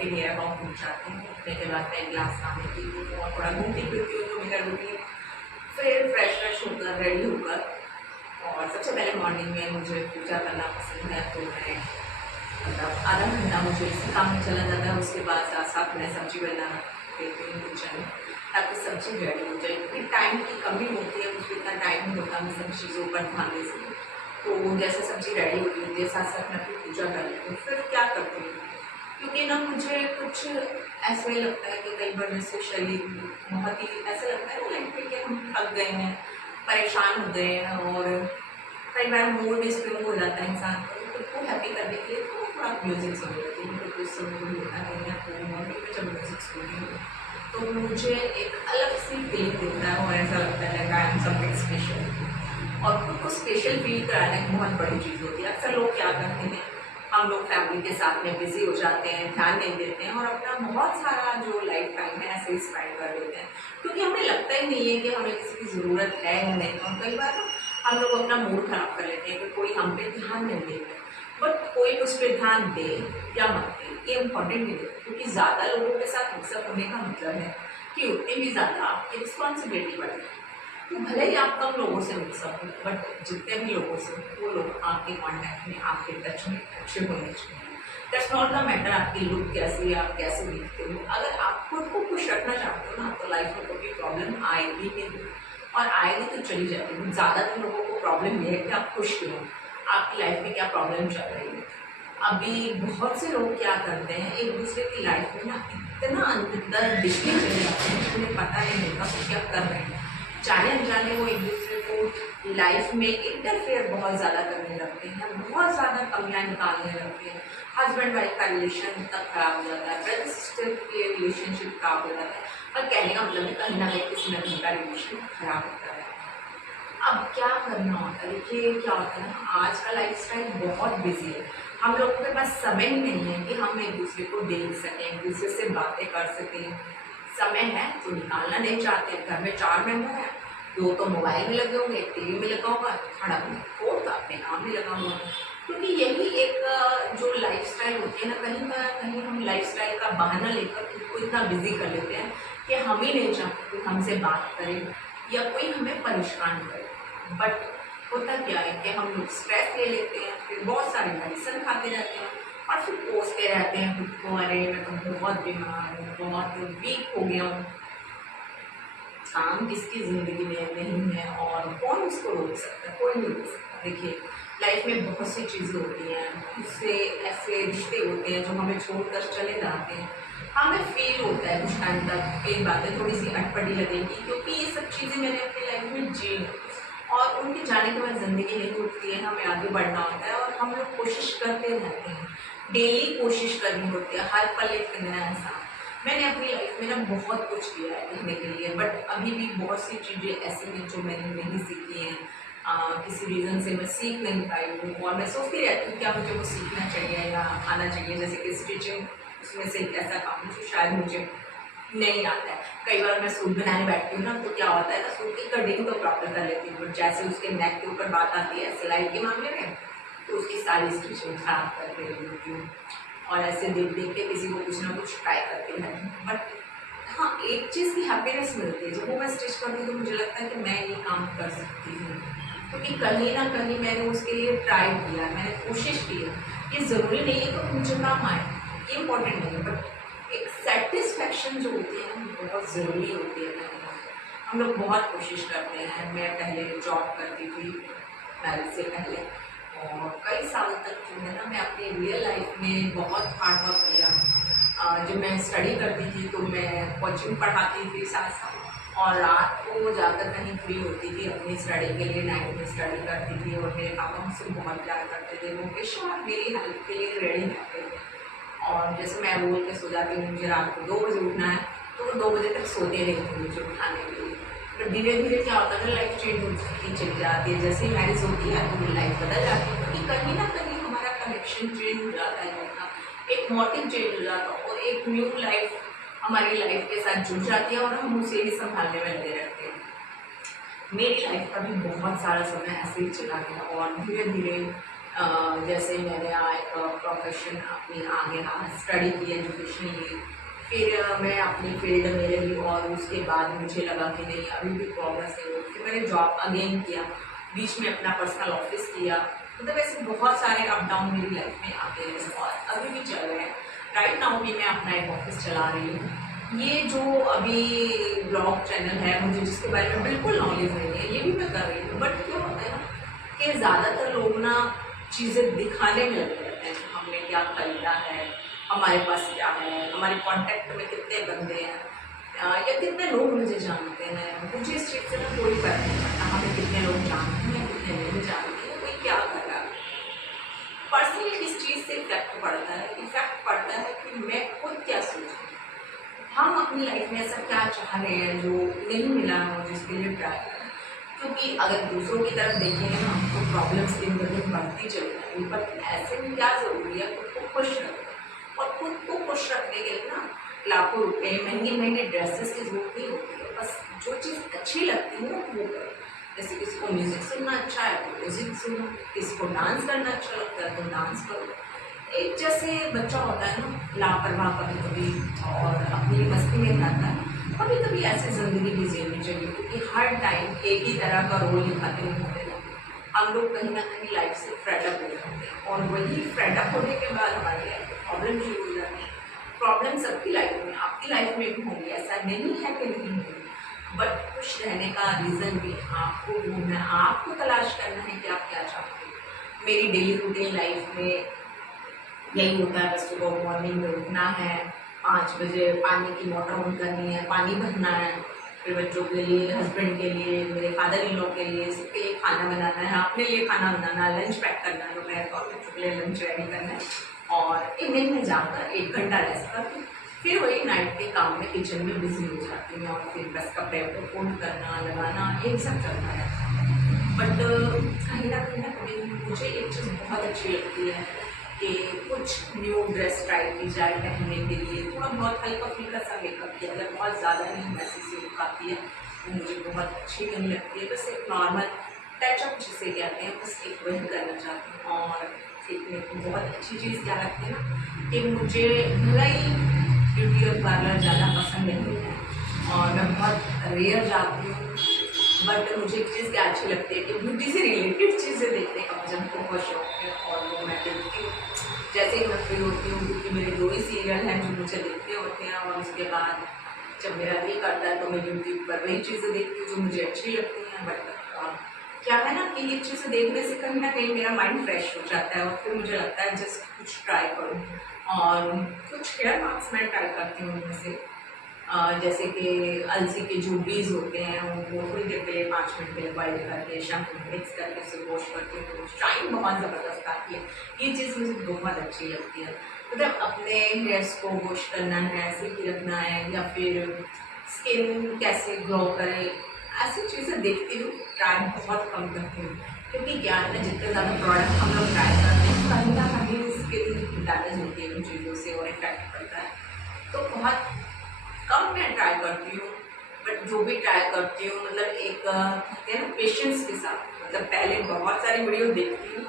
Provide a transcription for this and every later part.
के लिए वॉक उठ जाती हूँ। उठने के बाद मैं एक गिलास पानी पीती हूँ और थोड़ा घूमती फिरती हूँ, तो मेरा रूटीन। फिर फ्रेश होकर रेडी होकर, और सबसे पहले मॉर्निंग में मुझे पूजा करना पसंद है, तो मैं मतलब आधा घंटा मुझे इसी काम में चला जाता है। उसके बाद साथ साथ मैं सब्जी बना देती हूँ किचन में, ताकि सब्जी रेडी हो जाए, क्योंकि टाइम की कमी होती है, मुझे इतना टाइम नहीं होता मैं सब चीज़ों पर ध्यान दे सकूँ। तो जैसे सब्जी रेडी होती होती है, साथ साथ मैं अपनी पूजा कर लेती हूँ। फिर क्या करती हूँ, क्योंकि ना मुझे कुछ ऐसे लगता है कि कई बार जैसे शरीर बहुत ही ऐसा लगता है ना लाइफ में कि हम थक गए हैं, परेशान हो गए हैं, और कई बार मूड भी स्विंग हो जाता है इंसान का। तो खुद को हैप्पी करने के लिए तो थोड़ा म्यूज़िक सुन लेती हूँ, तो कुछ समय कोई होता नहीं है, तो मॉर्निंग में जब म्यूज़िक सुनती हूँ तो मुझे एक अलग सी फीलिंग देता है, और ऐसा लगता है like I am something special. और खुद को स्पेशल फील कराना एक बहुत बड़ी चीज़ होती है। अक्सर लोग क्या करते हैं, हम लोग फैमिली के साथ में बिजी हो जाते हैं, ध्यान नहीं देते हैं, और अपना बहुत सारा जो लाइफ टाइम है ऐसे ही स्पेंड कर देते हैं, क्योंकि हमें लगता ही नहीं है कि हमें किसी की ज़रूरत है या नहीं। और कई बार हम लोग अपना मूड खराब कर लेते हैं कि कोई हम पे ध्यान नहीं दे रहा है। बट कोई उस पर ध्यान दे या मत दे, ये इम्पॉर्टेंट नहीं है, क्योंकि ज़्यादा लोगों के साथ मिक्सअप होने का मतलब है कि उतनी भी ज़्यादा आपकी रिस्पॉन्सिबिलिटी बढ़ती है। तो भले ही आप कम लोगों से मिक्सअप हो, बट जितने भी लोगों से वो लोग आपके कॉन्टैक्ट में, आपके टच में अच्छे होने चाहिए। दैट्स नॉट द मैटर आपकी लुक कैसी है, आप कैसे दिखते हो। अगर आप खुद को खुश रखना चाहते हो ना, तो लाइफ में कोई प्रॉब्लम आएगी ही नहीं, और आएगी तो चली जाएगी। ज़्यादातर लोगों को प्रॉब्लम ये है कि आप खुश क्यों हो, आपकी लाइफ में क्या प्रॉब्लम चल रही है। अभी बहुत से लोग क्या करते हैं, एक दूसरे की लाइफ में ना इतना अंदर दिखने चले जाते हैं कि उन्हें पता नहीं होता वो क्या कर रहे हैं। जाने अनजाने वो एक दूसरे को लाइफ में इंटरफेयर बहुत ज़्यादा करने लगते हैं, बहुत ज़्यादा कमियां निकालने लगते हैं। हस्बैंड वाइफ का रिलेशन तक खराब हो जाता है, ब्रदर सिस्टर के रिलेशनशिप खराब हो जाता है। और कहने का मतलब है कहीं ना कहीं किसी न कहीं का रिलेशन खराब होता है। अब क्या करना होता है, देखिए क्या होता है ना, आज का लाइफस्टाइल बहुत बिजी है। हम लोगों के पास समय ही नहीं है कि हम एक दूसरे को देख सकें, एक दूसरे से बातें कर सकें। समय है तो निकालना नहीं चाहते। घर में 4 मेंबर हैं, 2 तो मोबाइल में लगे होंगे, एक टीवी में लगा होगा, खड़ा फोन तो अपने काम में लगा हुआ है। क्योंकि यही एक जो लाइफस्टाइल होती है ना, कहीं ना कहीं हम लाइफस्टाइल का बहाना लेकर खुद को इतना बिजी कर लेते हैं कि हम ही नहीं चाहते कोई हमसे बात करे या कोई हमें परेशान करे। बट होता क्या है कि हम लोग स्ट्रेस ले लेते हैं, फिर बहुत सारी मेडिसिन खाते रहते हैं, और फिर कोसते रहते हैं खुद को, अरे मैं तो बहुत बीमार हूँ, बहुत वीक हो गया हूँ। काम किसकी ज़िंदगी में नहीं है, और कौन उसको रोक सकता है, कोई नहीं रोक सकता। देखिए लाइफ में बहुत सी चीज़ें होती हैं, उससे ऐसे रिश्ते होते हैं जो हमें छोड़कर चले जाते हैं। हमें फील होता है कुछ टाइम तक कई बातें थोड़ी सी अटपटी लगेगी, क्योंकि ये सब चीज़ें मैंने अपनी लाइफ में जी हैं, और उनके जाने के बाद ज़िंदगी नहीं रुकती है, हमें आगे बढ़ना होता है, और हम लोग कोशिश करते रहते हैं। डेली कोशिश करनी होती है, हर पल एक नया इंसान। मैंने अपनी लाइफ में ना बहुत कुछ किया है लिखने के लिए, बट अभी भी बहुत सी चीज़ें ऐसी हैं जो मैंने नहीं सीखी हैं। किसी रीज़न से मैं सीख नहीं पाई हूँ, और मैं सोचती रहती हूँ क्या मुझे वो सीखना चाहिए या आना चाहिए। जैसे कि स्टिचिंग, उसमें से एक ऐसा काम है जो शायद मुझे नहीं आता है। कई बार मैं सूट बनाने बैठती हूँ ना, तो क्या होता है ना, सूट की कटिंग तो प्रॉपर कर लेती हूँ, बट जैसे उसके नेक के ऊपर बात आती है सिलाई के मामले में, तो उसकी सारी स्टिचिंग खराब करके रख देती हूँ, और ऐसे देख देख के किसी को कुछ ना कुछ ट्राई करते रहती हूँ। बट हाँ, एक चीज़ की हैप्पीनेस मिलती है जब वो मैं स्टिच करती हूँ, तो मुझे लगता है कि मैं ये काम कर सकती हूँ, क्योंकि कहीं ना कहीं मैंने उसके लिए ट्राई किया, मैंने कोशिश की है। ये ज़रूरी नहीं है कि मुझे काम आए, ये इम्पोर्टेंट नहीं है, बट एक सेटिस्फेक्शन जो होती है ना, बहुत ज़रूरी होती है। हम लोग बहुत कोशिश करते हैं। मैं पहले जॉब करती थी मैरिज से पहले, और कई साल तक जो है ना, मैं अपनी रियल लाइफ में बहुत हार्ड वर्क किया। जब मैं स्टडी करती थी तो मैं कोचिंग पढ़ाती थी साथ साथ, और रात को जाकर कहीं फ्री होती थी अपनी स्टडी के लिए, नाइट में स्टडी करती थी, और मेरे पापा मुझसे बहुत प्यार करते थे, वो हमेशा मेरी हेल्प के लिए रेडी रहते थे। और जैसे मैं बोल के सो जाती हूँ मुझे रात को 2 बजे उठना है, तो वो 2 बजे तक सोते नहीं थे मुझे उठाने के लिए। पर धीरे धीरे क्या होता है, लाइफ चेंज होती चली जाती है। जैसे ही मैरिज होती है तो लाइफ बदल जाती है, क्योंकि कहीं ना कहीं हमारा कनेक्शन चेंज हो जाता है लाइफ का, एक मोटिव चेंज हो जाता है, और एक न्यू लाइफ हमारी लाइफ के साथ जुड़ जाती है, और हम उसे ही संभालने में लगे रहते हैं। मेरी लाइफ का भी बहुत सारा समय ऐसे ही चला गया, और धीरे धीरे जैसे मैंने एक प्रोफेशन अपनी आगे स्टडी की, एजुकेशन ली, फिर मैं अपनी फील्ड में रही और उसके बाद मुझे लगा कि नहीं अभी भी प्रोग्रेस नहीं हो, फिर मैंने जॉब अगेन किया, बीच में अपना पर्सनल ऑफिस किया। मतलब ऐसे बहुत सारे अप डाउन मेरी लाइफ में आते हैं और अभी भी चल रहे हैं। राइट नाउ भी मैं अपना एक ऑफिस चला रही हूँ। ये जो अभी ब्लॉग चैनल है, मुझे जिसके बारे में बिल्कुल नॉलेज नहीं है, ये भी मैं कर रही हूँ। बट क्या होता है ना कि ज़्यादातर लोग ना चीज़ें दिखाने में लगे रहते हैं, हमने क्या खरीदा है, हमारे पास क्या है, हमारे कांटेक्ट में कितने बंदे हैं, या कितने लोग मुझे जानते हैं। मुझे इस चीज़ से ना कोई फर्क नहीं पड़ता हमें कितने लोग जानते हैं कितने नहीं जानते हैं, कोई क्या कर रहा है। पर्सनली किस चीज़ से इफेक्ट पड़ता है, इफेक्ट पड़ता है कि मैं खुद क्या सोचूँ, हम अपनी लाइफ में ऐसा क्या चाह रहे हैं जो नहीं मिला हो, जिसके लिए ट्राई करें। क्योंकि अगर दूसरों की तरफ देखेंगे ना तो प्रॉब्लम्स दिन ब दिन बढ़ती चली जाएगी, बट ऐसे में क्या ज़रूरी है, खुद को खुश रखना। और खुद को खुश रखने के लिए ना लाखों रुपए महंगे महंगे ड्रेसेस की जरूरत नहीं होती है, बस जो चीज़ अच्छी लगती है ना वो करो। जैसे किसी को म्यूज़िक सुनना अच्छा है तो म्यूज़िक सुनो, किसी को डांस करना अच्छा लगता है तो डांस करो। एक जैसे बच्चा होता है ना लापरवाह कभी कभी और अपनी मस्ती में रहता है, कभी कभी ऐसी ज़िंदगी भी जीनी चाहिए, क्योंकि हर टाइम एक ही तरह का रोल निभाते नहीं होते ना। हम लोग कहीं ना कहीं लाइफ से फ्रेडअप हो जाते हैं और वही फ्रेडअप होने के बाद हमारी लाइफ में प्रॉब्लम शुरू हो जाती है। प्रॉब्लम सबकी लाइफ में, आपकी लाइफ में भी होंगी, ऐसा नहीं है कि नहीं होगी। बट खुश रहने का रीज़न भी आपको ढूंढना है, आपको तलाश करना है कि आप क्या चाहते हो। मेरी डेली रूटीन लाइफ में यही होता है, बस सुबह मॉर्निंग में उठना है, 5 बजे पानी की मोटर ऑन करनी है, पानी भरना है, फिर बच्चों के लिए, हस्बैंड के लिए, मेरे फादर इन लॉ के लिए, सबके लिए खाना बनाना है, अपने लिए खाना बनाना है, लंच पैक करना है दोपहर का, और बच्चों के लिए लंच रेडी करना है। और इवनिंग में जाकर 1 घंटा रेस्ट करके फिर वही नाइट के काम में किचन में बिजी हो जाती हूँ, और फिर बस कपड़े को फोल्ड करना, लगाना, यही सब चलता रहता है। बट कहीं ना कभी मुझे एक चीज़ बहुत अच्छी लगती है कि कुछ न्यू ड्रेस ट्राई की जाए पहनने के लिए, थोड़ा बहुत हल्का फुल्का सा मेकअप किया जाए, बहुत ज़्यादा नहीं मैसी सी लुक आती है वो मुझे बहुत अच्छी नहीं लगती है। बस एक नॉर्मल टचअप जिसे कहते हैं, बस एक वही करना चाहती हूँ। और एक मेरे को बहुत अच्छी चीज़ क्या लगती है ना कि मुझे भला ही ब्यूटी और पार्लर ज़्यादा पसंद नहीं है और मैं बहुत रेयर जाती हूँ, बट मुझे एक चीज़ क्या अच्छी लगती है कि ब्यूटी से रिलेटेड चीज़ें देखने का मुझे बहुत शौक है और वो मैं देखती हूँ जैसे ही मैं फ्री होती हूँ, क्योंकि मेरे 2 ही सीरियल हैं जो मुझे देखने होते हैं। और उसके बाद जब मेरा दिल करता है तो मैं यूट्यूब पर वही चीज़ें देखती हूँ जो मुझे अच्छी लगती हैं। बट क्या है ना कि ये चीज़ें देखने से कहीं ना कहीं मेरा माइंड फ्रेश हो जाता है और फिर मुझे लगता है जस्ट कुछ ट्राई करूँ। और कुछ हेयर मास्क मैं ट्राई करती हूँ उनमें से, जैसे कि अलसी के जो बीज होते हैं उनको थोड़ी देर के लिए 5 मिनट के लिए बॉइल करके शैम्पू में मिक्स करके उसे वॉश करती हूँ तो शाइन बहुत ज़बरदस्त आती है। ये चीज़ मुझे बहुत अच्छी लगती है। मतलब अपने हेयर्स को वॉश करना है, सिल्की रखना है, या फिर स्किन कैसे ग्लो करे, ऐसी चीज़ें देखती हूँ। ट्राई बहुत कम करती हूँ, क्योंकि क्या है ना जितने ज़्यादा प्रोडक्ट हम लोग ट्राई करते हैं कहीं ना कहीं स्किन डैमेज होती है उन चीज़ों से और इफेक्ट पड़ता है। तो बहुत कम मैं ट्राई करती हूँ। बट जो भी ट्राई करती हूँ मतलब एक कहते हैं ना पेशेंस के साथ, मतलब पहले बहुत सारी वीडियो देखती हूँ,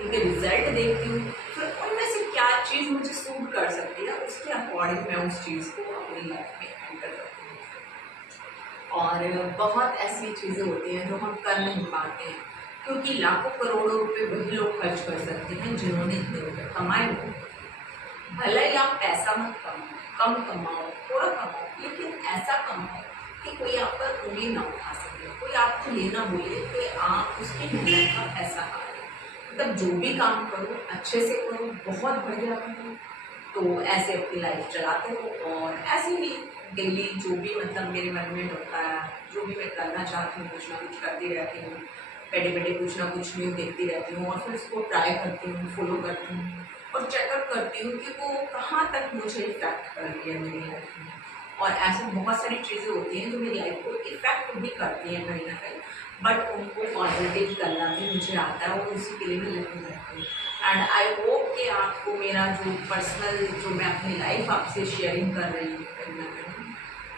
उनके रिजल्ट देखती हूँ, फिर उनमें से क्या चीज़ मुझे सूट कर सकती है उसके अकॉर्डिंग मैं उस चीज़ को अपनी लाइफ में एंटर करती हूँ। और बहुत ऐसी चीज़ें होती हैं जो हम कर नहीं पाते हैं, क्योंकि लाखों करोड़ों रुपए वही लोग खर्च कर सकते हैं जिन्होंने इतने रुपये कमाए हों। भले ही आप पैसा मत कमाओ, कम कमाओ, थोड़ा कमाओ, लेकिन ऐसा कमाओ कि कोई आप पर उंगली ना उठा सके, कोई आपको ये ना बोले कि आप उसकी मेहनत का पैसा खा रहे हो। मतलब जो भी काम करो अच्छे से करो, बहुत बढ़िया करो, तो ऐसे अपनी लाइफ चलाते हो। और ऐसे ही डेली जो भी मतलब मेरे मन में होता है, जो भी मैं करना चाहती हूँ कुछ ना कुछ करती रहती हूँ, बैठे बैठे कुछ ना कुछ न्यू देखती रहती हूँ और फिर उसको ट्राई करती हूँ, फॉलो करती हूँ और चेकअप करती हूँ कि वो कहाँ तक मुझे इफेक्ट कर रही है मेरी लाइफ में। और ऐसी बहुत सारी चीज़ें होती हैं जो मेरी लाइफ को इफेक्ट भी करती हैं कहीं ना कहीं, बट उनको पॉजिटिव करना भी मुझे आता है और उसी के लिए मैं लगी रहती हूँ। एंड आई होप कि आपको मेरा जो पर्सनल जो मैं अपनी लाइफ आपसे शेयरिंग कर रही हूँ कहीं ना कहीं,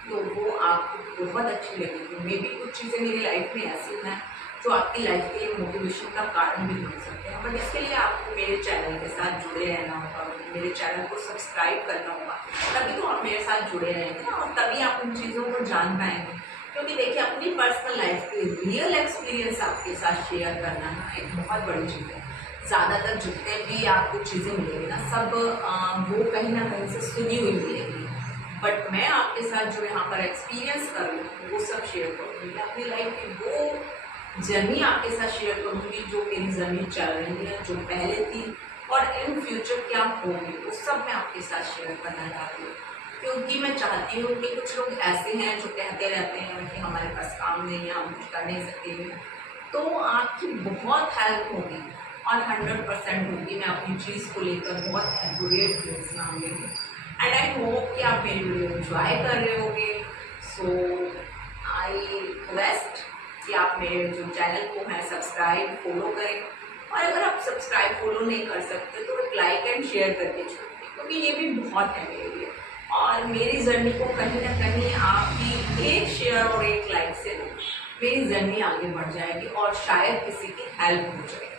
तो वो आपको बहुत अच्छी लगेगी। मे भी कुछ चीज़ें मेरी लाइफ में ऐसी हैं जो आपकी लाइफ के लिए मोटिवेशन का कारण भी बन सकते हैं। बट इसके लिए आपको मेरे चैनल के साथ जुड़े रहना होगा, मेरे चैनल को सब्सक्राइब करना होगा, तभी तो आप मेरे साथ जुड़े रहेंगे ना, और तभी आप उन चीज़ों को जान पाएंगे। क्योंकि देखिए, अपनी पर्सनल लाइफ के रियल एक्सपीरियंस आपके साथ शेयर करना ना एक बहुत बड़ी चीज़ है। ज़्यादातर जितने भी आपको चीज़ें मिलेंगी ना, सब वो कहीं ना कहीं से सुनी हुई मिलेगी। बट मैं आपके साथ जो यहाँ पर एक्सपीरियंस कर रही हूँ वो सब शेयर करूँगी। मैं अपनी लाइफ की वो जर्नी आपके साथ शेयर करूँगी जो मेरी जर्नी चल रही है, जो पहले थी और इन फ्यूचर क्या होगी, वो सब मैं आपके साथ शेयर करना चाहती हूँ। क्योंकि मैं चाहती हूँ कि कुछ लोग ऐसे हैं जो कहते रहते हैं कि हमारे पास काम नहीं है, हम कुछ कर नहीं सकते हैं, तो आपकी बहुत हेल्प होगी और 100% होगी। मैं अपनी चीज़ को लेकर बहुत एक्यूरेट हूँ इस मामले में, एंड आई होप कि आप मेरी वीडियो एंजॉय कर रहे होगे। सो आई रिक्वेस्ट कि आप मेरे जो चैनल को है सब्सक्राइब फॉलो करें, और अगर आप सब्सक्राइब फॉलो नहीं कर सकते तो एक लाइक एंड शेयर करके छोड़िए, क्योंकि ये भी बहुत है मेरे लिए। और मेरी जर्नी को कहीं ना कहीं आपकी एक शेयर और एक लाइक से मेरी जर्नी आगे बढ़ जाएगी और शायद किसी की हेल्प हो जाएगी।